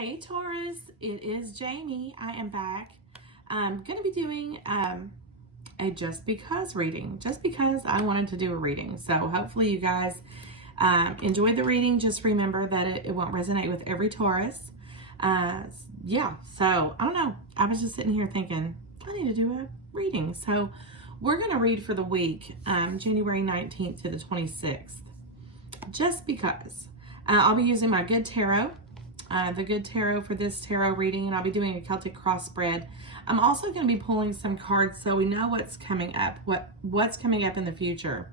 Hey Taurus, it is Jamie. I am back. I'm going to be doing a just because reading, just because I wanted to do a reading. So hopefully you guys enjoyed the reading. Just remember that it won't resonate with every Taurus. Yeah, so I don't know. I was just sitting here thinking, I need to do a reading. So we're going to read for the week, January 19th to the 26th. Just because. I'll be using my Good Tarot. The Good Tarot for this tarot reading, and I'll be doing a Celtic cross spread. I'm also going to be pulling some cards so we know what's coming up, what's coming up in the future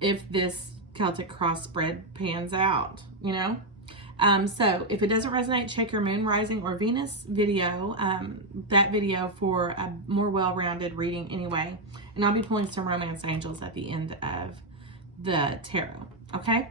if this Celtic cross spread pans out, you know. So if it doesn't resonate, check your moon, rising, or Venus video, that video for a more well-rounded reading anyway. And I'll be pulling some romance angels at the end of the tarot, okay?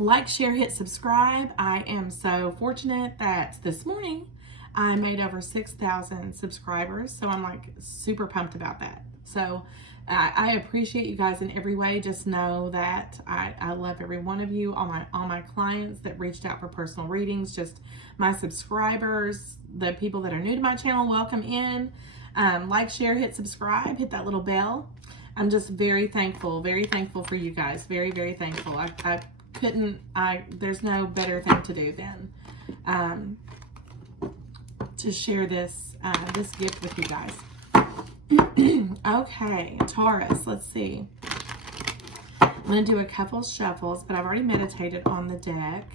Like, share, hit subscribe. I am so fortunate that this morning I made over 6,000 subscribers. So I'm like super pumped about that. So I appreciate you guys in every way. Just know that I love every one of you, all my clients that reached out for personal readings, just my subscribers, the people that are new to my channel, welcome in. Like, share, hit subscribe, hit that little bell. I'm just very thankful for you guys. Very, very thankful. There's no better thing to do than to share this gift with you guys. Okay, Taurus, let's see. I'm going to do a couple shuffles, but I've already meditated on the deck.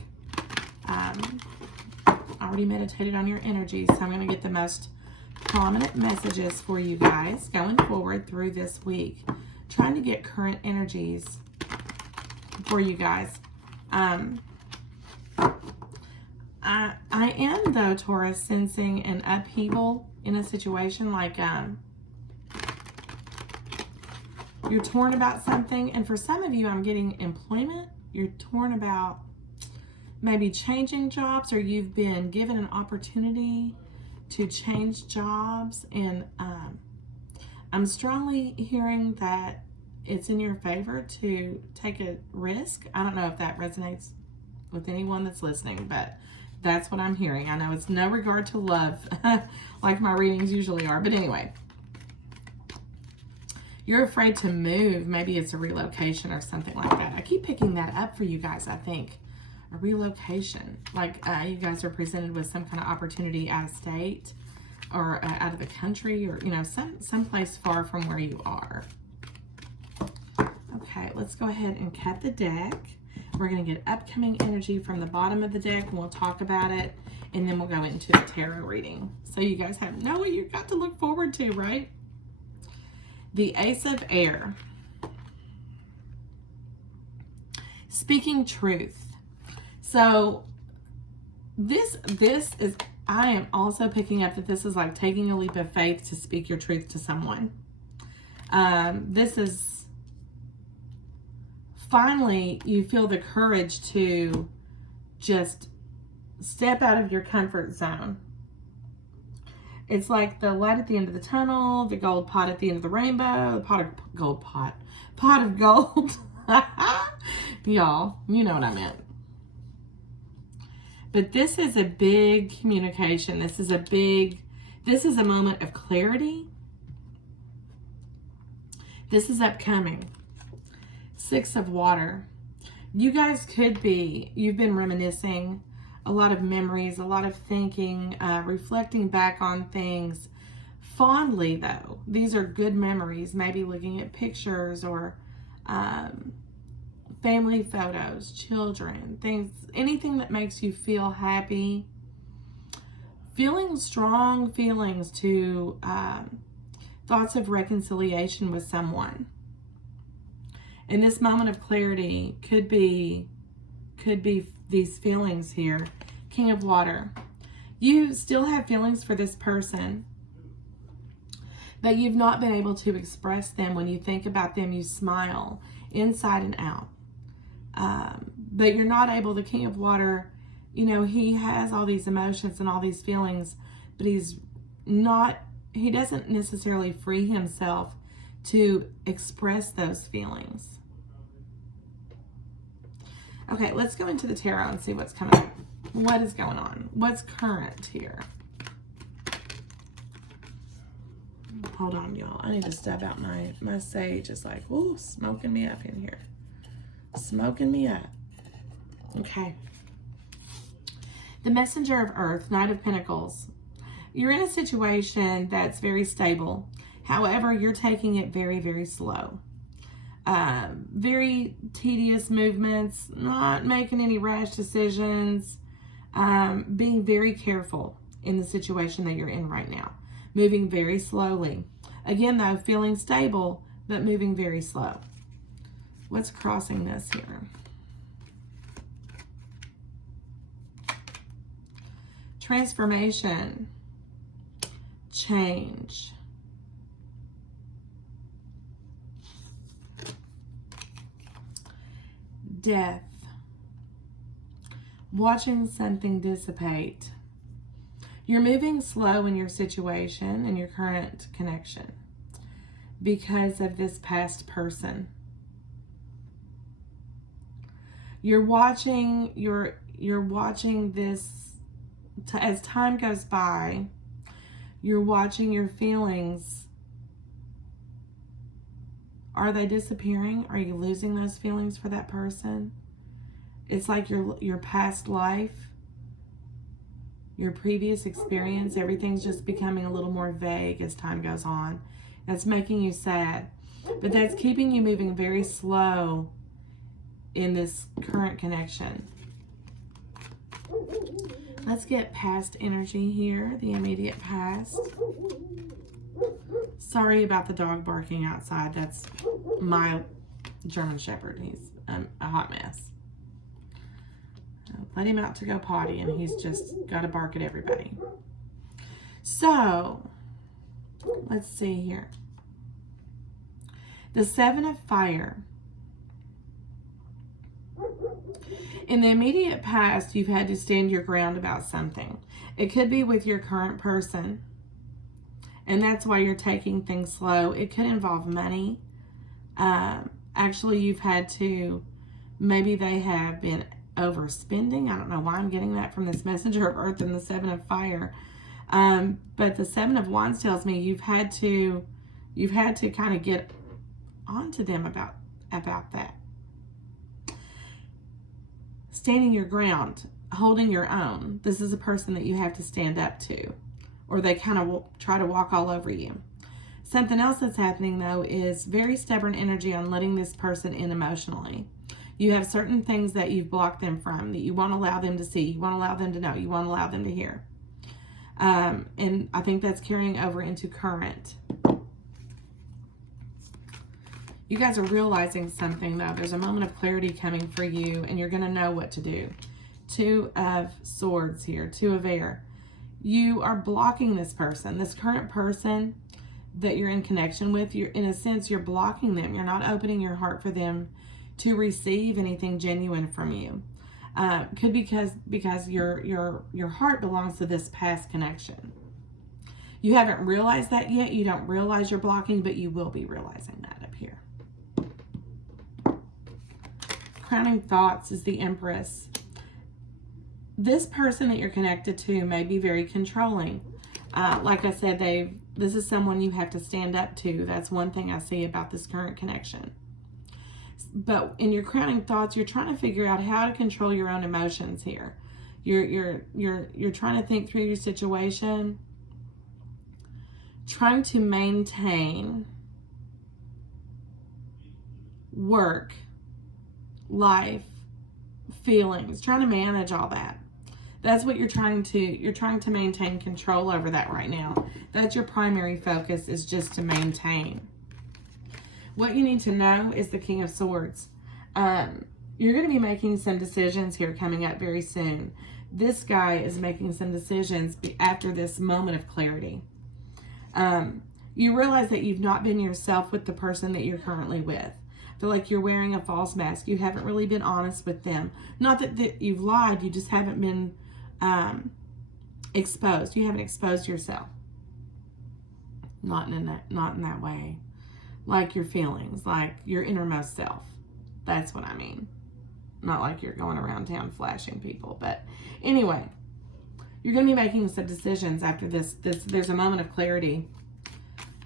Already meditated on your energy, so I'm going to get the most prominent messages for you guys going forward through this week. Trying to get current energies for you guys. I am, though, Taurus, sensing an upheaval in a situation, like you're torn about something, and for some of you, I'm getting employment. You're torn about maybe changing jobs, or you've been given an opportunity to change jobs, and I'm strongly hearing that it's in your favor to take a risk. I don't know if that resonates with anyone that's listening, but that's what I'm hearing. I know it's no regard to love like my readings usually are, but anyway. You're afraid to move. Maybe it's a relocation or something like that. I keep picking that up for you guys, I think. A relocation. Like you guys are presented with some kind of opportunity out of state or out of the country, or, you know, someplace far from where you are. Okay, let's go ahead and cut the deck. We're going to get upcoming energy from the bottom of the deck, and we'll talk about it, and then we'll go into the tarot reading. So you guys know what you've got to look forward to, right? The Ace of Air. Speaking truth. So this is, I am also picking up that this is like taking a leap of faith to speak your truth to someone. This is, finally, you feel the courage to just step out of your comfort zone. It's like the light at the end of the tunnel, the gold pot at the end of the rainbow, the pot of gold. Y'all, you know what I meant. But this is a big communication. This is a moment of clarity. This is upcoming. Six of Water. You guys could be, you've been reminiscing, a lot of memories, a lot of thinking, reflecting back on things fondly, though. These are good memories, maybe looking at pictures or family photos, children, things, anything that makes you feel happy. Feeling strong feelings to thoughts of reconciliation with someone. And this moment of clarity could be these feelings here. King of Water. You still have feelings for this person, but you've not been able to express them. When you think about them, you smile inside and out. But you're not able, the King of Water, you know, he has all these emotions and all these feelings, but he doesn't necessarily free himself to express those feelings. Okay, let's go into the tarot and see what's coming up. What is going on? What's current here? Hold on, y'all. I need to step out my sage. Is like, ooh, smoking me up in here. Smoking me up. Okay. The Messenger of Earth, Knight of Pentacles. You're in a situation that's very stable. However, you're taking it very, very slow. Very tedious movements, not making any rash decisions, being very careful in the situation that you're in right now. Moving very slowly. Again, though, feeling stable, but moving very slow. What's crossing this here? Transformation. Change. Death. Watching something dissipate. You're moving slow in your situation and your current connection because of this past person. You're watching this as time goes by. You're watching your feelings. Are they disappearing? Are you losing those feelings for that person? It's like your past life, your previous experience, everything's just becoming a little more vague as time goes on. That's making you sad. But that's keeping you moving very slow in this current connection. Let's get past energy here, the immediate past. Sorry about the dog barking outside. That's my German Shepherd. He's a hot mess. Let him out to go potty and he's just got to bark at everybody. So, let's see here. The Seven of Fire. In the immediate past, you've had to stand your ground about something. It could be with your current person, and that's why you're taking things slow. It could involve money. Actually, you've had to, maybe they have been overspending. I don't know why I'm getting that from this Messenger of Earth and the Seven of Fire. But the Seven of Wands tells me you've had to kind of get onto them about that. Standing your ground, holding your own. This is a person that you have to stand up to, or they kind of try to walk all over you. Something else that's happening, though, is very stubborn energy on letting this person in emotionally. You have certain things that you've blocked them from, that you won't allow them to see, you won't allow them to know, you won't allow them to hear. And I think that's carrying over into current. You guys are realizing something, though. There's a moment of clarity coming for you, and you're going to know what to do. Two of Swords here, Two of Air. You are blocking this person, this current person that you're in connection with. You're, in a sense, you're blocking them. You're not opening your heart for them to receive anything genuine from you. Could be because your heart belongs to this past connection. You haven't realized that yet. You don't realize you're blocking, but you will be realizing that up here. Crowning thoughts is the Empress. This person that you're connected to may be very controlling. Like I said, this is someone you have to stand up to. That's one thing I see about this current connection. But in your crowning thoughts, you're trying to figure out how to control your own emotions here. You're trying to think through your situation, trying to maintain work, life, feelings, trying to manage all that. That's what you're trying to maintain control over that right now. That's your primary focus, is just to maintain. What you need to know is the King of Swords. You're going to be making some decisions here coming up very soon. This guy is making some decisions after this moment of clarity. You realize that you've not been yourself with the person that you're currently with. I feel like you're wearing a false mask. You haven't really been honest with them. Not that you've lied, you just haven't been exposed. You haven't exposed yourself. Not in that way. Like your feelings, like your innermost self. That's what I mean. Not like you're going around town flashing people. But anyway, you're going to be making some decisions after this. There's a moment of clarity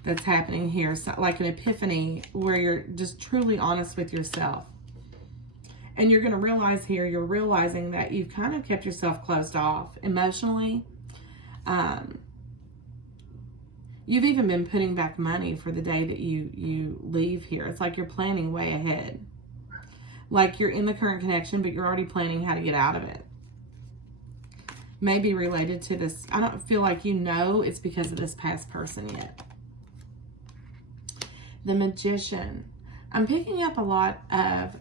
that's happening here. So like an epiphany where you're just truly honest with yourself. And you're going to realize here, you're realizing that you've kind of kept yourself closed off emotionally. You've even been putting back money for the day that you leave here. It's like you're planning way ahead. Like you're in the current connection, but you're already planning how to get out of it. Maybe related to this. I don't feel like you know it's because of this past person yet. The Magician. I'm picking up a lot of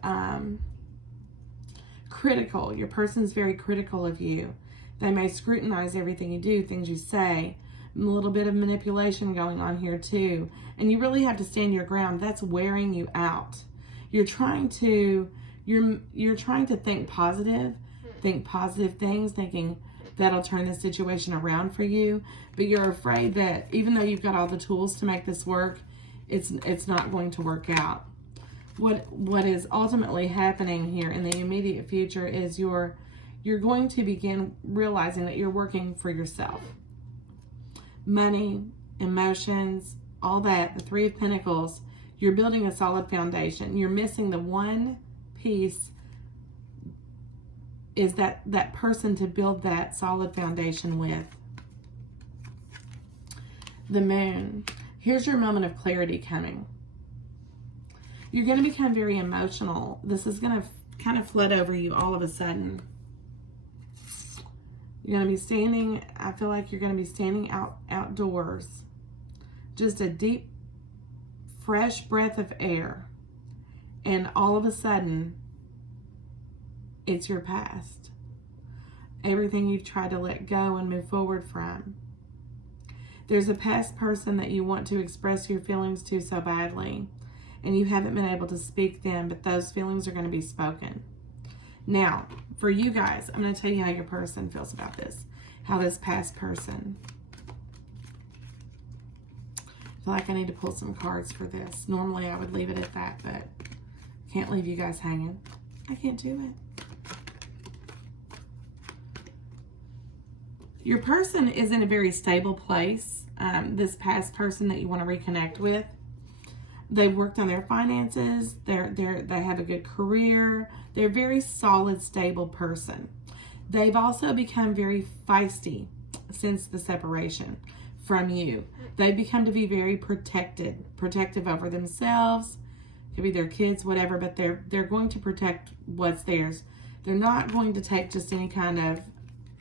critical. Your person's very critical of you. They may scrutinize everything you do, things you say. A little bit of manipulation going on here too. And you really have to stand your ground. That's wearing you out. You're trying to think positive things, thinking that'll turn this situation around for you. But you're afraid that even though you've got all the tools to make this work, it's not going to work out. What is ultimately happening here in the immediate future is you're going to begin realizing that you're working for yourself. Money, emotions, all that, the Three of Pentacles, you're building a solid foundation. You're missing the one piece is that person to build that solid foundation with. The Moon. Here's your moment of clarity coming. You're going to become very emotional. This is going to kind of flood over you all of a sudden. You're going to be standing, I feel like you're going to be standing outdoors. Just a deep, fresh breath of air. And all of a sudden, it's your past. Everything you've tried to let go and move forward from. There's a past person that you want to express your feelings to so badly. And you haven't been able to speak them, but those feelings are going to be spoken. Now, for you guys, I'm going to tell you how your person feels about this. How this past person. I feel like I need to pull some cards for this. Normally, I would leave it at that, but can't leave you guys hanging. I can't do it. Your person is in a very stable place. This past person that you want to reconnect with. They've worked on their finances. They have a good career. They're a very solid, stable person. They've also become very feisty since the separation from you. They've become to be very protective over themselves. Could be their kids, whatever, but they're going to protect what's theirs. They're not going to take just any kind of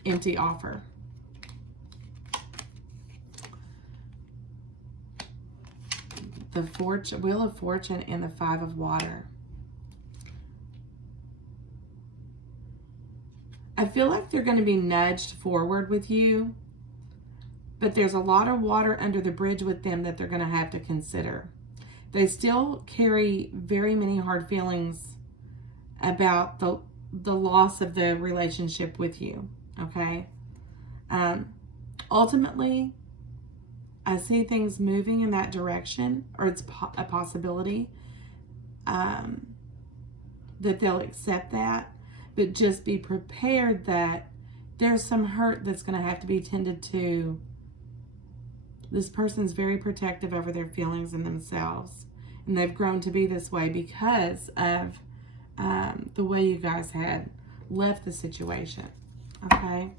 empty offer. The Wheel of Fortune and the Five of Water. I feel like they're going to be nudged forward with you, but there's a lot of water under the bridge with them that they're going to have to consider. They still carry very many hard feelings about the loss of the relationship with you, okay? Ultimately, I see things moving in that direction, or it's a possibility that they'll accept that, but just be prepared that there's some hurt that's going to have to be tended to. This person's very protective over their feelings and themselves, and they've grown to be this way because of the way you guys had left the situation, okay?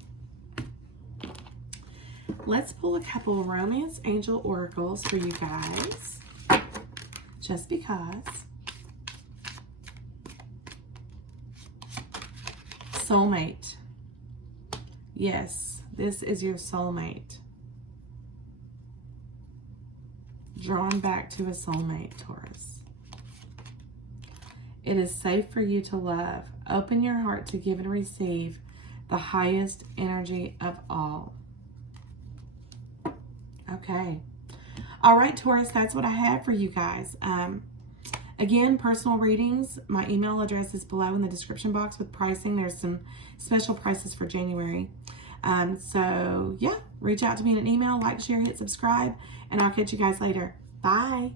Let's pull a couple of romance angel oracles for you guys, just because. Soulmate. Yes, this is your soulmate. Drawn back to a soulmate, Taurus. It is safe for you to love. Open your heart to give and receive the highest energy of all. Okay. All right, Taurus, that's what I have for you guys. Again, personal readings, my email address is below in the description box with pricing. There's some special prices for January. So, yeah, reach out to me in an email, like, share, hit subscribe, and I'll catch you guys later. Bye.